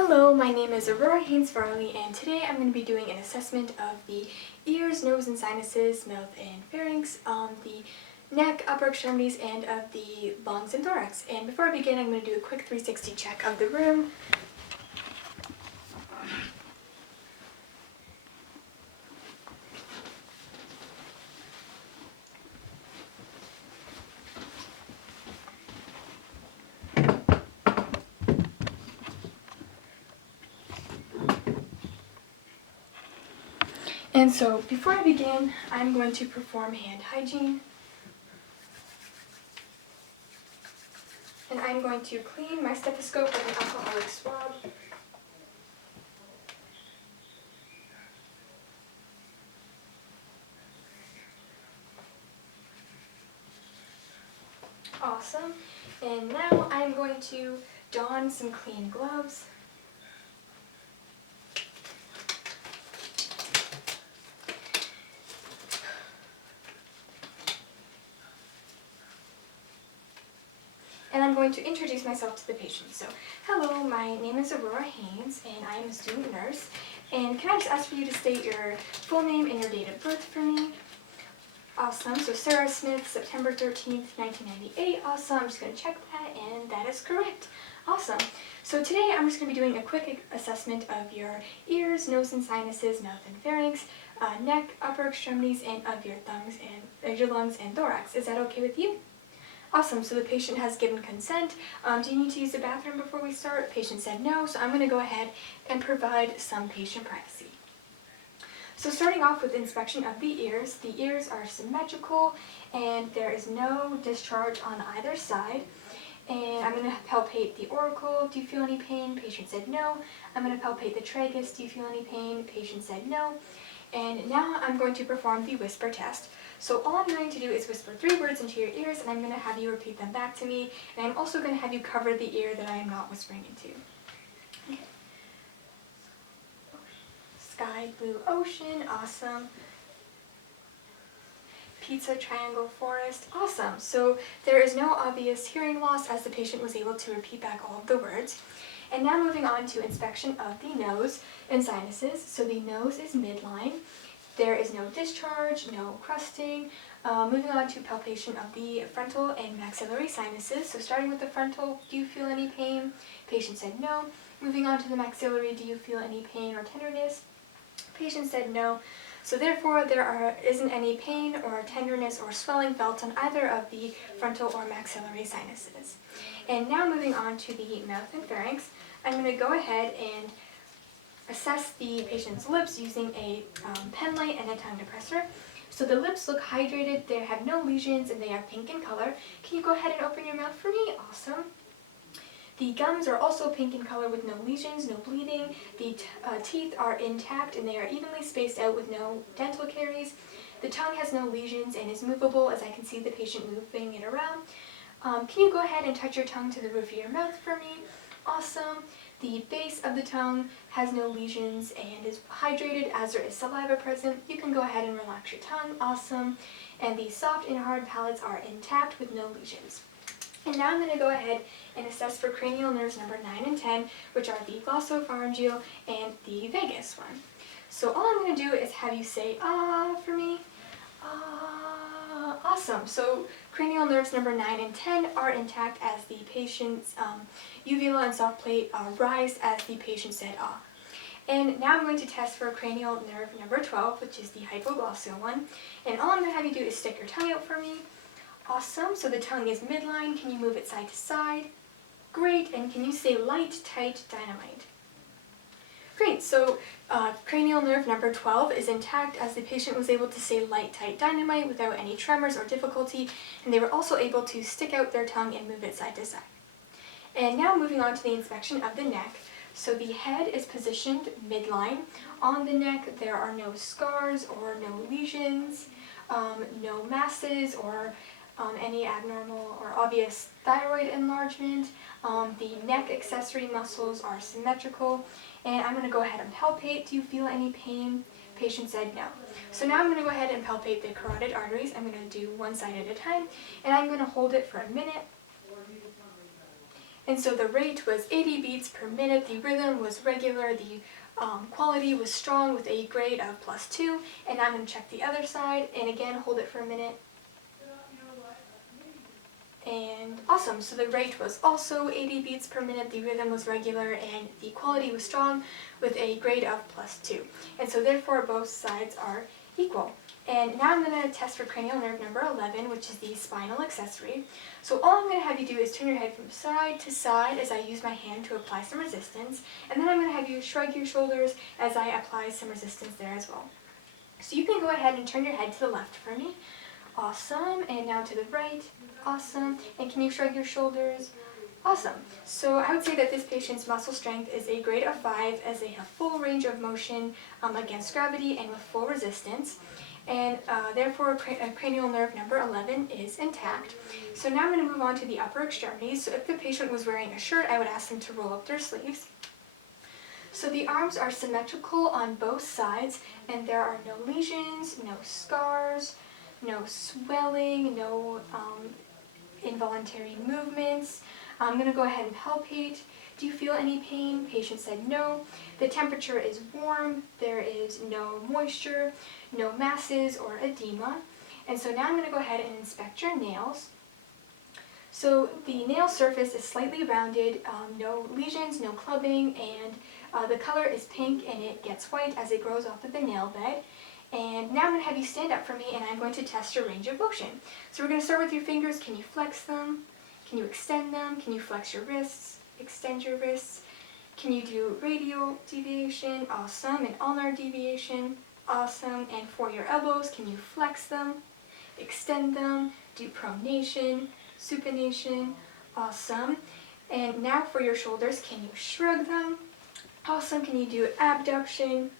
Hello, my name is Aurora Haynes Farley, and today I'm going to be doing an assessment of the ears, nose and sinuses, mouth and pharynx, the neck, upper extremities, and of the lungs and thorax. And before I begin, I'm going to do a quick 360 check of the room. And so, before I begin, I'm going to perform hand hygiene. And I'm going to clean my stethoscope with an alcoholic swab. Awesome. And now I'm going to don some clean gloves. And I'm going to introduce myself to the patient. So, hello, my name is Aurora Haynes, and I am a student nurse. And can I just ask for you to state your full name and your date of birth for me? Awesome. So Sarah Smith, September 13th, 1998. Awesome. I'm just going to check that, and that is correct. Awesome. So today I'm just going to be doing a quick assessment of your ears, nose and sinuses, mouth and pharynx, neck, upper extremities, and of your your lungs and thorax. Is that okay with you? Awesome, so the patient has given consent. Do you need to use the bathroom before we start? Patient said no, so I'm going to go ahead and provide some patient privacy. So starting off with inspection of the ears are symmetrical and there is no discharge on either side. And I'm going to palpate the auricle. Do you feel any pain? Patient said no. I'm going to palpate the tragus. Do you feel any pain? Patient said no. And now I'm going to perform the whisper test. So all I'm going to do is whisper 3 words into your ears, and I'm going to have you repeat them back to me, and I'm also going to have you cover the ear that I am not whispering into. Okay. Sky blue ocean, awesome. Pizza triangle forest, awesome. So there is no obvious hearing loss as the patient was able to repeat back all of the words. And now moving on to inspection of the nose and sinuses. So the nose is midline. There is no discharge, no crusting. Moving on to palpation of the frontal and maxillary sinuses. So starting with the frontal, do you feel any pain? Patient said no. Moving on to the maxillary, do you feel any pain or tenderness? Patient said no. So therefore, there isn't any pain or tenderness or swelling felt on either of the frontal or maxillary sinuses. And now moving on to the mouth and pharynx, I'm going to go ahead and assess the patient's lips using a pen light and a tongue depressor. So the lips look hydrated, they have no lesions, and they are pink in color. Can you go ahead and open your mouth for me? Awesome. The gums are also pink in color with no lesions, no bleeding. The teeth are intact and they are evenly spaced out with no dental caries. The tongue has no lesions and is movable as I can see the patient moving it around. Can you go ahead and touch your tongue to the roof of your mouth for me? Awesome. The base of the tongue has no lesions and is hydrated as there is saliva present. You can go ahead and relax your tongue. Awesome. And the soft and hard palates are intact with no lesions. And now I'm going to go ahead and assess for cranial nerves number 9 and 10, which are the glossopharyngeal and the vagus one. So all I'm going to do is have you say ah for me. Awesome. So cranial nerves number 9 and 10 are intact as the patient's uvula and soft plate rise as the patient said ah. And now I'm going to test for cranial nerve number 12, which is the hypoglossal one. And all I'm going to have you do is stick your tongue out for me. Awesome. So the tongue is midline. Can you move it side to side? Great. And can you say light, tight, dynamite? Great. So cranial nerve number 12 is intact as the patient was able to say light, tight, dynamite without any tremors or difficulty, and they were also able to stick out their tongue and move it side to side. And now moving on to the inspection of the neck. So the head is positioned midline. On the neck there are no scars or no lesions, no masses or any abnormal or obvious thyroid enlargement. The neck accessory muscles are symmetrical. And I'm going to go ahead and palpate. Do you feel any pain? Patient said no. So now I'm going to go ahead and palpate the carotid arteries. I'm going to do one side at a time. And I'm going to hold it for a minute. And so the rate was 80 beats per minute, the rhythm was regular, the quality was strong with a grade of +2. And I'm going to check the other side, and again, hold it for a minute. And awesome, so the rate was also 80 beats per minute, the rhythm was regular, and the quality was strong with a grade of +2. And so therefore both sides are equal. And now I'm going to test for cranial nerve number 11, which is the spinal accessory. So all I'm going to have you do is turn your head from side to side as I use my hand to apply some resistance, and then I'm going to have you shrug your shoulders as I apply some resistance there as well. So you can go ahead and turn your head to the left for me. Awesome. And now to the right. Awesome. And can you shrug your shoulders? Awesome. So I would say that this patient's muscle strength is a grade of 5 as they have full range of motion against gravity and with full resistance. And therefore cranial nerve number 11 is intact. So now I'm going to move on to the upper extremities. So if the patient was wearing a shirt, I would ask them to roll up their sleeves. So the arms are symmetrical on both sides, and there are no lesions, no scars, no swelling, no involuntary movements. I'm going to go ahead and palpate. Do you feel any pain? Patient said no. The temperature is warm. There is no moisture, no masses or edema. And so now I'm going to go ahead and inspect your nails. So the nail surface is slightly rounded, no lesions, no clubbing, and the color is pink and it gets white as it grows off of the nail bed. And now I'm going to have you stand up for me and I'm going to test your range of motion. So we're going to start with your fingers. Can you flex them? Can you extend them? Can you flex your wrists? Extend your wrists? Can you do radial deviation? Awesome. And ulnar deviation? Awesome. And for your elbows, can you flex them? Extend them? Do pronation? Supination? Awesome. And now for your shoulders, can you shrug them? Awesome. Can you do abduction?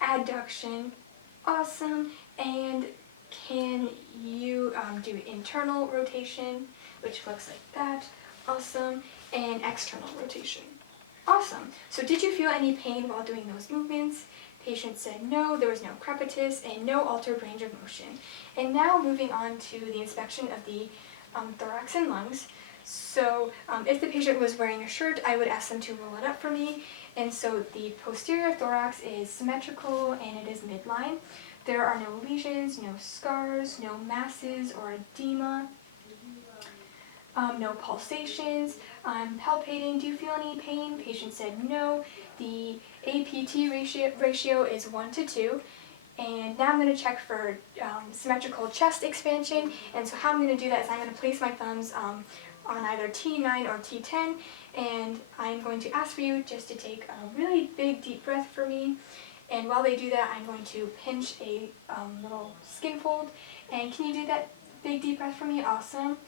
Adduction? Awesome. And can you do internal rotation, which looks like that? Awesome. And external rotation? Awesome. So did you feel any pain while doing those movements? Patient said no, there was no crepitus and no altered range of motion. And now moving on to the inspection of the thorax and lungs. So if the patient was wearing a shirt, I would ask them to roll it up for me. And so the posterior thorax is symmetrical and it is midline. There are no lesions, no scars, no masses or edema, no pulsations. I'm palpating. Do you feel any pain? Patient said no. The APT ratio is 1:2. And now I'm going to check for symmetrical chest expansion. And so how I'm going to do that is I'm going to place my thumbs on either T9 or T10. And I'm going to ask for you just to take a really big deep breath for me. And while they do that, I'm going to pinch a little skin fold. And can you do that big deep breath for me? Awesome.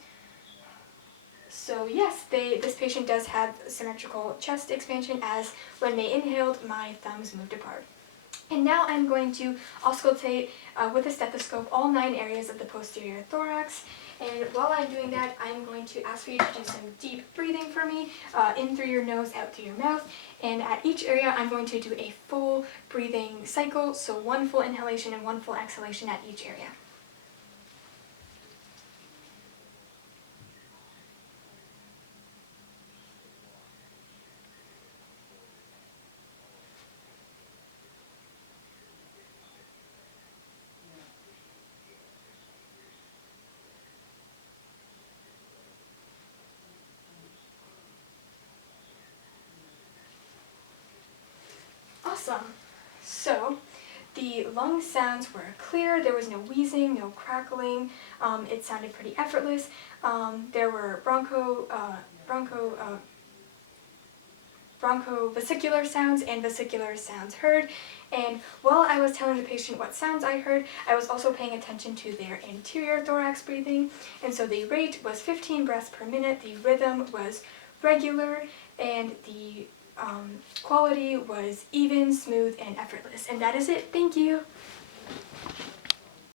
So yes, this patient does have symmetrical chest expansion, as when they inhaled, my thumbs moved apart. And now I'm going to auscultate with a stethoscope all 9 areas of the posterior thorax. And while I'm doing that, I'm going to ask for you to do some deep breathing for me, in through your nose, out through your mouth. And at each area, I'm going to do a full breathing cycle, so 1 full inhalation and 1 full exhalation at each area. Awesome. So the lung sounds were clear. There was no wheezing, no crackling. It sounded pretty effortless. There were bronchovesicular sounds and vesicular sounds heard. And while I was telling the patient what sounds I heard, I was also paying attention to their anterior thorax breathing. And so the rate was 15 breaths per minute, the rhythm was regular, and the quality was even, smooth, and effortless. And that is it. Thank you.